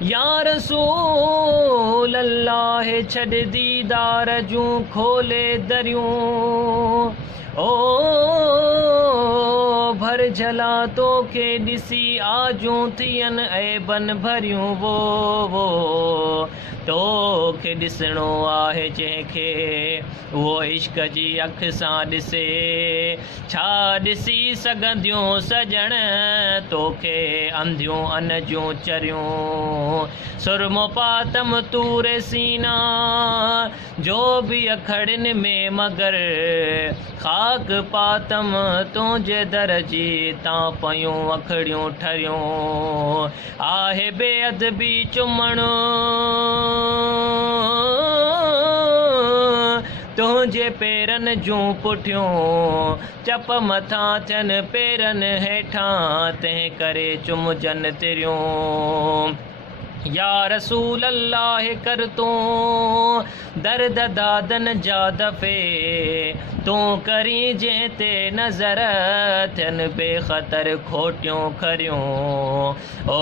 या रसूल अल्लाह छॾ दीदार जूं खोले दरियूं ओ भर झला तोखे ॾिसी आजूं थियनि ऐबन भरियूं वो तोखे ॾिसणो आहे जंहिंखे उहो इश्क जी अख सां ॾिसे छा ॾिसी सघंदियूं सॼण तोखे अंधियूं अन जूं चरियूं सुरमो पातम तूरे सीना जो बि अखड़िन में मगर ख़ाक पातम तुंहिंजे दर जी तां पयूं अखड़ियूं ठरियूं आहे बेअदबी चुमणो तुंहिंजे पेरनि जूं पुठियूं चप मथां थियनि पेरनि हेठां तंहिं करे चुमजनि तिरियूं या रसूल अल्लाह कर तूं दर्द दादन जा दफ़े तूं करी जंहिं ते नज़र थियनि बेख़तर खोटियूं खरियूं ओ